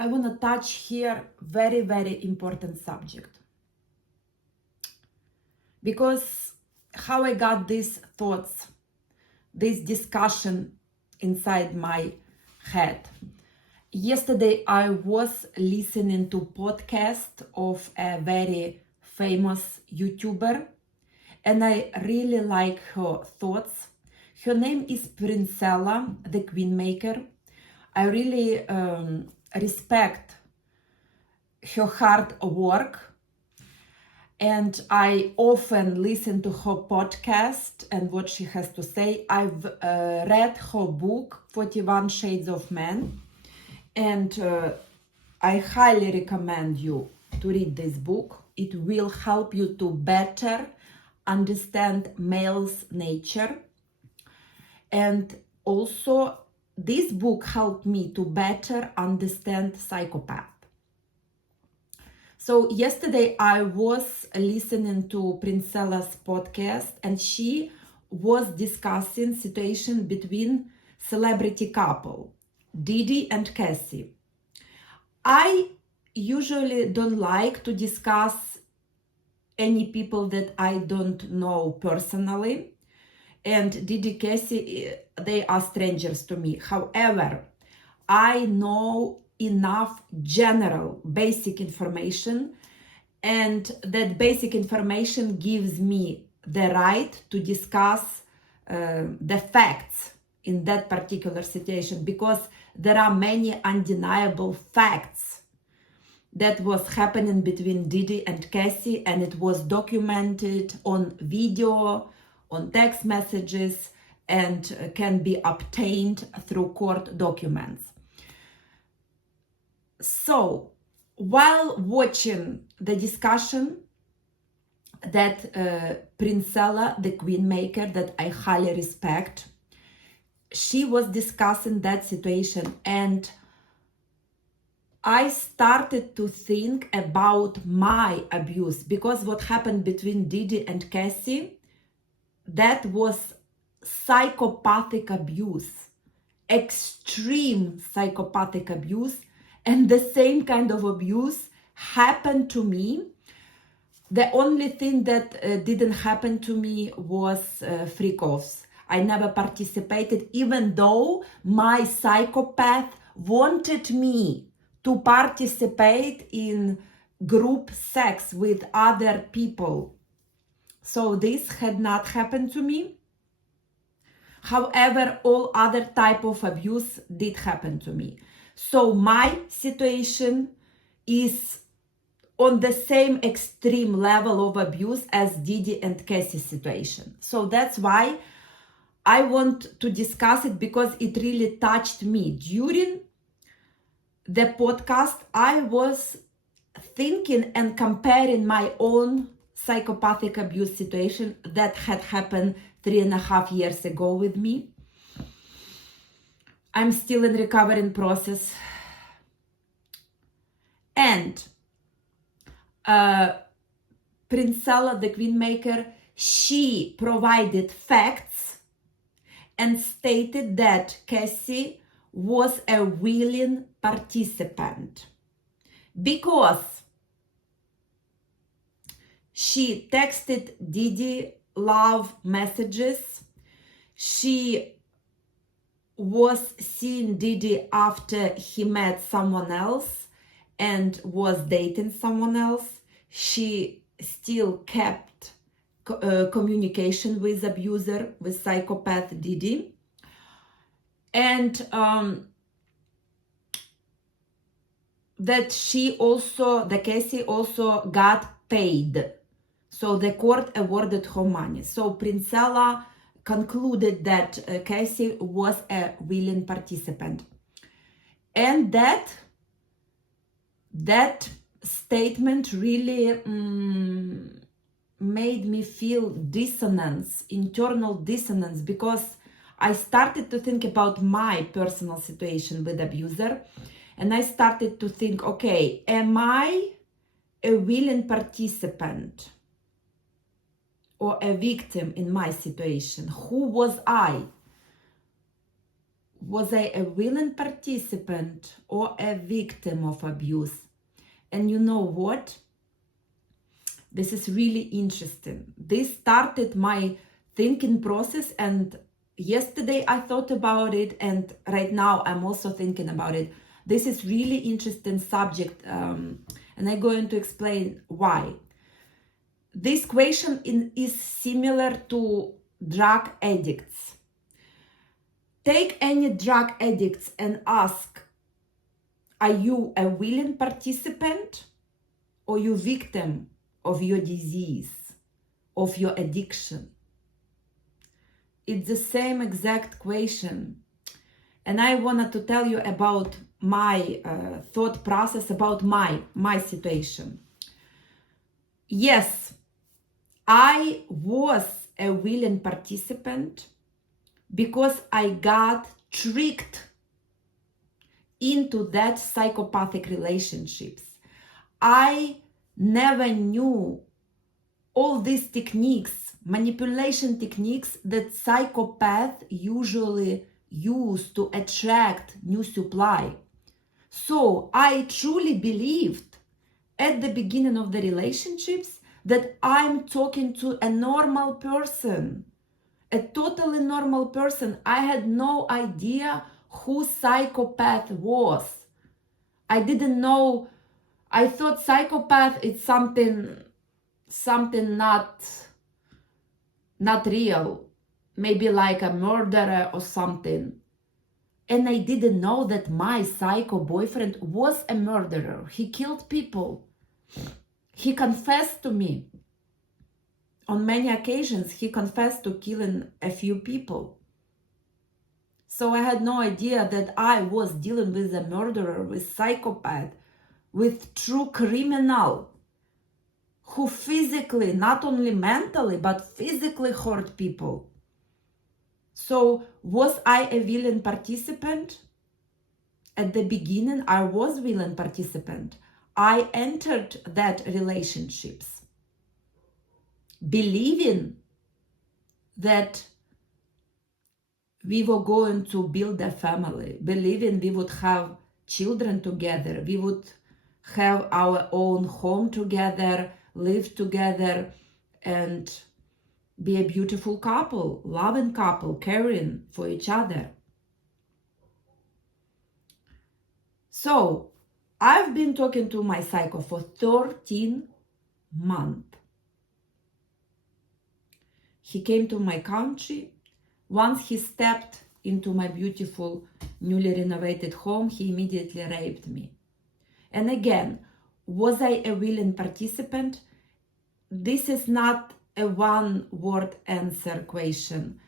I want to touch here very, very important subject. Because how I got these thoughts, this discussion inside my head. Yesterday I was listening to podcast of a very famous YouTuber, and I really like her thoughts. Her name is Princella the QueenMaker. I really respect her hard work, and I often listen to her podcast and what she has to say. I've read her book 41 Shades of Men, and I highly recommend you to read this book. It will help you to better understand male's nature. And also, this book helped me to better understand psychopath. So yesterday I was listening to Princella's podcast, and she was discussing situation between celebrity couple, Diddy and Cassie. I usually don't like to discuss any people that I don't know personally, and Diddy, Cassie, they are strangers to me. However, I know enough general basic information, and that basic information gives me the right to discuss the facts in that particular situation, because there are many undeniable facts that was happening between Diddy and Cassie, and it was documented on video, on text messages, and can be obtained through court documents. So, while watching the discussion that Princella the QueenMaker, that I highly respect, she was discussing that situation, and I started to think about my abuse, because what happened between Diddy and Cassie, that was psychopathic abuse, extreme psychopathic abuse. And the same kind of abuse happened to me. The only thing that didn't happen to me was freak-offs. I never participated, even though my psychopath wanted me to participate in group sex with other people. So this had not happened to me. However, all other type of abuse did happen to me. So my situation is on the same extreme level of abuse as Diddy and Cassie's situation. So that's why I want to discuss it, because it really touched me. During the podcast, I was thinking and comparing my own psychopathic abuse situation that had happened 3.5 years ago with me. I'm still in recovering process. And Princella the QueenMaker, she provided facts and stated that Cassie was a willing participant, because she texted Diddy love messages. She was seeing Diddy after he met someone else and was dating someone else. She still kept communication with abuser, with psychopath Diddy. And that she also, the Cassie also got paid. So the court awarded her money. So Princella concluded that Cassie was a willing participant. And that statement really made me feel dissonance, internal dissonance, because I started to think about my personal situation with abuser, and I started to think, okay, am I a willing participant or a victim in my situation? Who was I? Was I a willing participant or a victim of abuse? And you know what? This is really interesting. This started my thinking process, and yesterday I thought about it, and right now I'm also thinking about it. This is really interesting subject, and I'm going to explain why. This question is similar to drug addicts. Take any drug addicts and ask, are you a willing participant or you victim of your disease, of your addiction? It's the same exact question. And I wanted to tell you about my thought process, about my situation. Yes, I was a willing participant because I got tricked into that psychopathic relationships. I never knew all these techniques, manipulation techniques that psychopaths usually use to attract new supply. So I truly believed at the beginning of the relationships that I'm talking to a normal person, a totally normal person. I had no idea who psychopath was. I didn't know. I thought psychopath is something not real, maybe like a murderer or something. And I didn't know that my psycho boyfriend was a murderer. He killed people. He confessed to me. On many occasions, he confessed to killing a few people. So I had no idea that I was dealing with a murderer, with psychopath, with true criminal who physically, not only mentally, but physically hurt people. So was I a willing participant? At the beginning, I was willing participant. I entered that relationships believing that we were going to build a family, believing we would have children together, we would have our own home together, live together, and be a beautiful couple, loving couple, caring for each other. So I've been talking to my psycho for 13 months. He came to my country. Once he stepped into my beautiful, newly renovated home, he immediately raped me. And again, was I a willing participant? This is not a one-word answer question.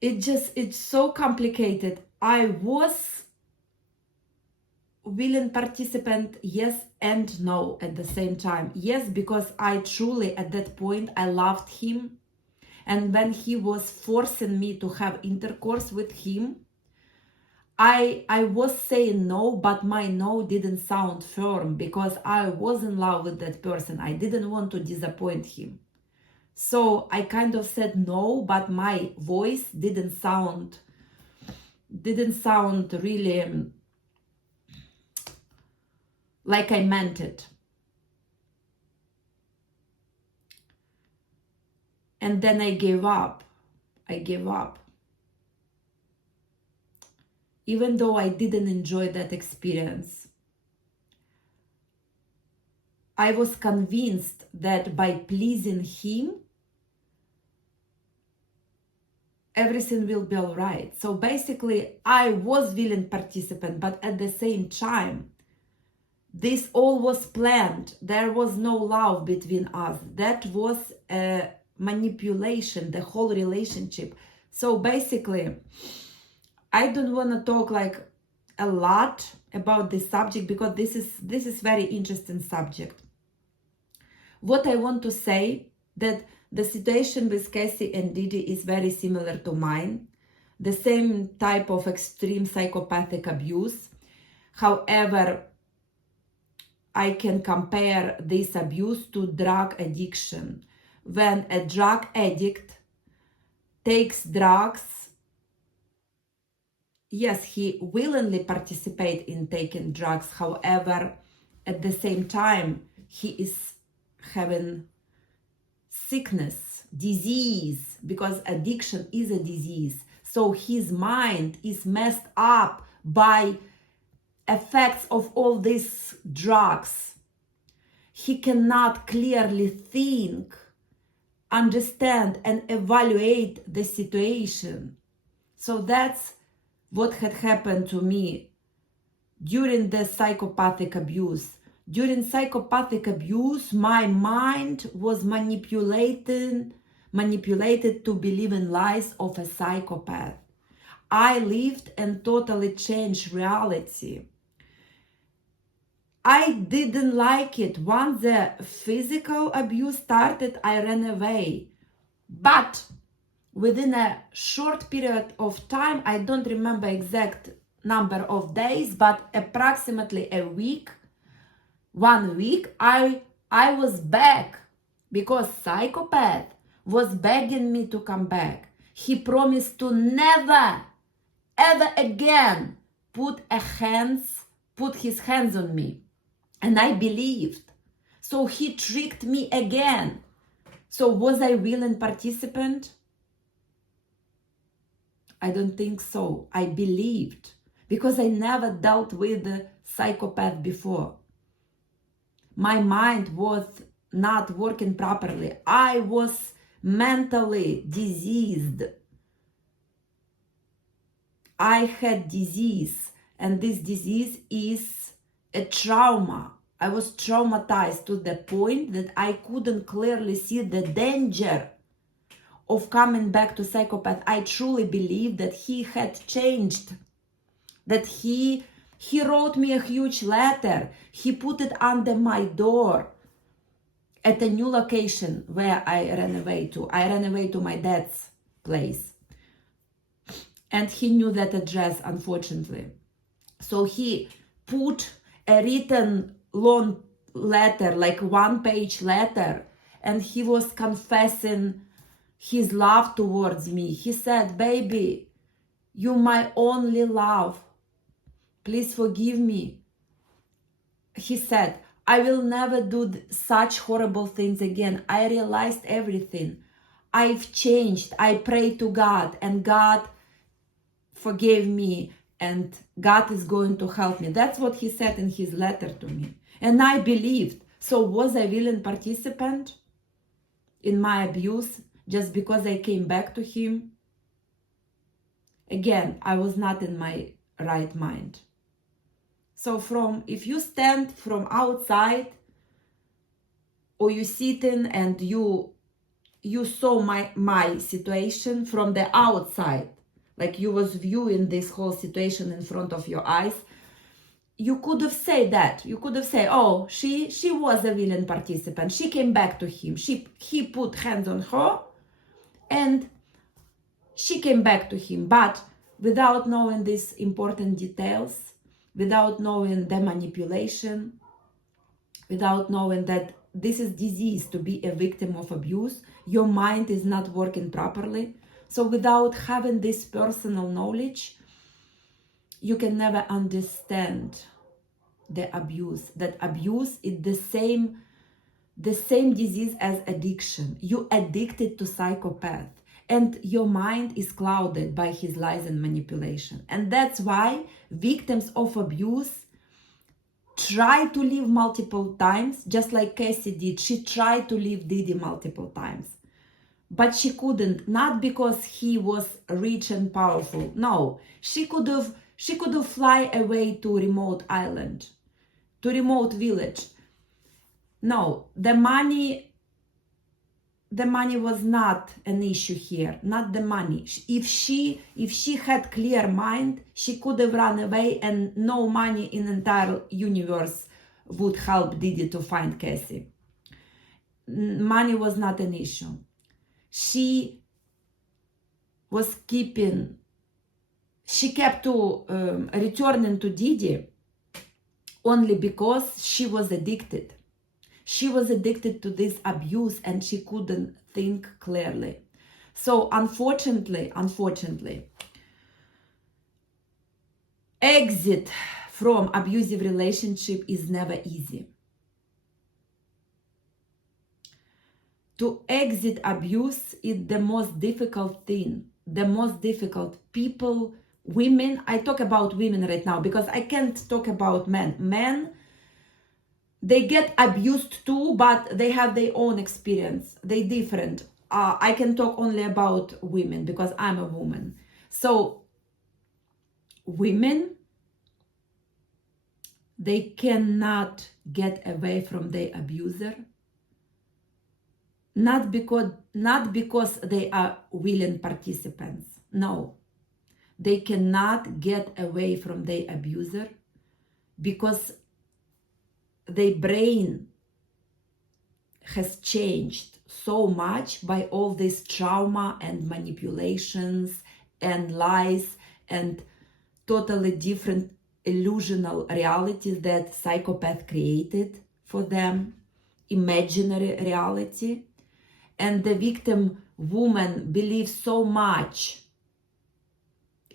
It's so complicated. I was willing participant, yes and no at the same time. Yes, because I truly, at that point, I loved him. And when he was forcing me to have intercourse with him, I was saying no, but my no didn't sound firm because I was in love with that person. I didn't want to disappoint him. So I kind of said no, but my voice didn't sound really like I meant it. And then I gave up. Even though I didn't enjoy that experience. I was convinced that by pleasing him, everything will be all right. So basically, I was willing participant, but at the same time, this all was planned. There was no love between us. That was a manipulation, the whole relationship. So basically, I don't want to talk like a lot about this subject because this is very interesting subject. What I want to say that the situation with Cassie and Diddy is very similar to mine. The same type of extreme psychopathic abuse. However, I can compare this abuse to drug addiction. When a drug addict takes drugs yes, he willingly participate in taking drugs. However, at the same time, he is having sickness, disease, because addiction is a disease. So his mind is messed up by effects of all these drugs. He cannot clearly think, understand, and evaluate the situation. So that's what had happened to me during the psychopathic abuse. During psychopathic abuse, my mind was manipulated to believe in lies of a psychopath. I lived and totally changed reality. I didn't like it. Once the physical abuse started, I ran away. But within a short period of time, I don't remember exact number of days, but approximately a week, 1 week, I was back, because psychopath was begging me to come back. He promised to never, ever again put his hands on me. And I believed. So he tricked me again. So was I willing participant? I don't think so. I believed, because I never dealt with a psychopath before. My mind was not working properly. I was mentally diseased. I had disease, and this disease is a trauma. I was traumatized to the point that I couldn't clearly see the danger of coming back to psychopath. I truly believe that he had changed, that he wrote me a huge letter. He put it under my door at a new location where I ran away to. I ran away to my dad's place. And he knew that address, unfortunately. So he put a written long letter, like 1-page letter, and he was confessing his love towards me. He said, "Baby, you my only love. Please forgive me." He said, "I will never do such horrible things again. I realized everything. I've changed. I prayed to God, and God forgave me, and God is going to help me." That's what he said in his letter to me. And I believed. So was I willing participant in my abuse just because I came back to him? Again, I was not in my right mind. So if you stand from outside, or you sitting and you saw my situation from the outside, like you was viewing this whole situation in front of your eyes, you could have said that. You could have said, "Oh, she was a willing participant. She came back to him. He put hands on her, and she came back to him." But without knowing these important details, without knowing the manipulation, without knowing that this is disease to be a victim of abuse, your mind is not working properly. So without having this personal knowledge, you can never understand the abuse. That abuse is the same disease as addiction. You addicted to psychopath, and your mind is clouded by his lies and manipulation. And that's why victims of abuse try to leave multiple times, just like Cassie did. She tried to leave Diddy multiple times, but she couldn't, not because he was rich and powerful. No, she could have fly away to remote island, to remote village. No, the money was not an issue here, not the money. If she had clear mind, she could have run away, and no money in entire universe would help Diddy to find Cassie. Money was not an issue. She kept returning to Diddy only because she was addicted. She was addicted to this abuse, and she couldn't think clearly. So unfortunately, Exit from abusive relationship is never easy. To exit abuse is the most difficult thing. The most difficult. People, women, I talk about women right now because I can't talk about men. Men, they get abused too, but they have their own experience. They're different. I can talk only about women because I'm a woman. So women, they cannot get away from their abuser. Not because they are willing participants. No. They cannot get away from their abuser because their brain has changed so much by all this trauma and manipulations and lies and totally different illusional realities that psychopath created for them, imaginary reality. And the victim woman believes so much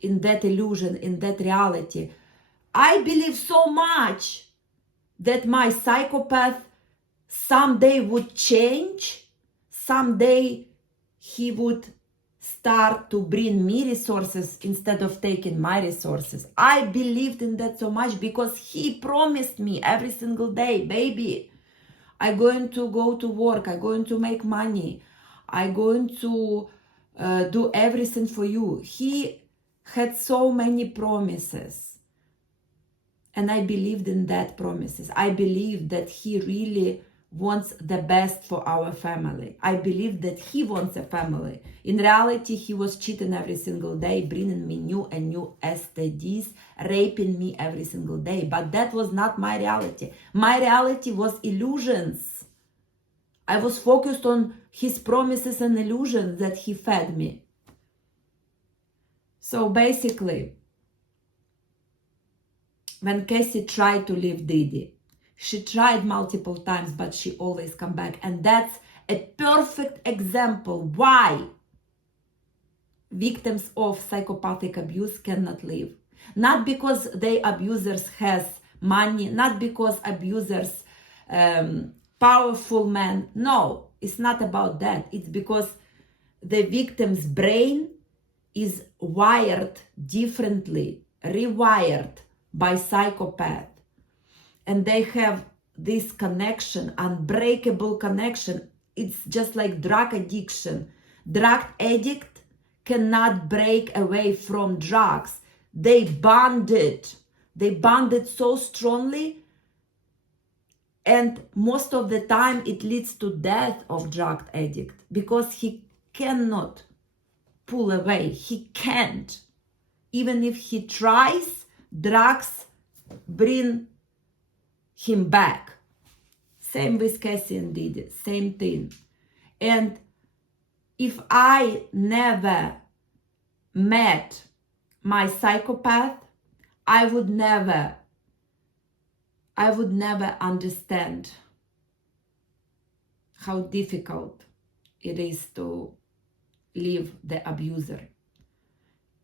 in that illusion, in that reality. I believe so much that my psychopath someday would change, someday he would start to bring me resources instead of taking my resources. I believed in that so much because he promised me every single day, baby, I'm going to go to work, I'm going to make money, I'm going to do everything for you. He had so many promises. And I believed in that promises. I believed that he really wants the best for our family. I believed that he wants a family. In reality, he was cheating every single day, bringing me new and new STDs, raping me every single day. But that was not my reality. My reality was illusions. I was focused on his promises and illusions that he fed me. So basically, when Cassie tried to leave Diddy, she tried multiple times, but she always come back. And that's a perfect example why victims of psychopathic abuse cannot leave. Not because the abusers has money, not because abusers powerful men. No, it's not about that. It's because the victim's brain is wired differently, rewired by psychopath. And they have this connection, unbreakable connection. It's just like drug addiction. Drug addict cannot break away from drugs. They bonded so strongly, and most of the time it leads to death of drug addict because he cannot pull away. He can't. Even if he tries, drugs bring him back. Same with Cassie and Diddy, same thing. And if I never met my psychopath, I would never understand how difficult it is to leave the abuser.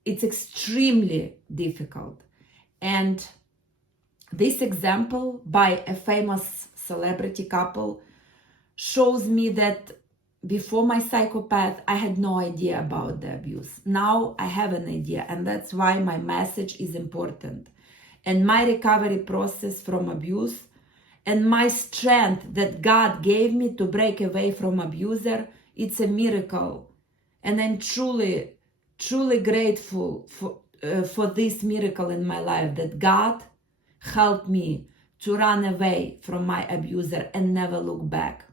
It's extremely difficult. And this example by a famous celebrity couple shows me that before my psychopath, I had no idea about the abuse. Now I have an idea, and that's why my message is important. And my recovery process from abuse and my strength that God gave me to break away from abuser, it's a miracle. And I'm truly, truly grateful for this miracle in my life, that God helped me to run away from my abuser and never look back.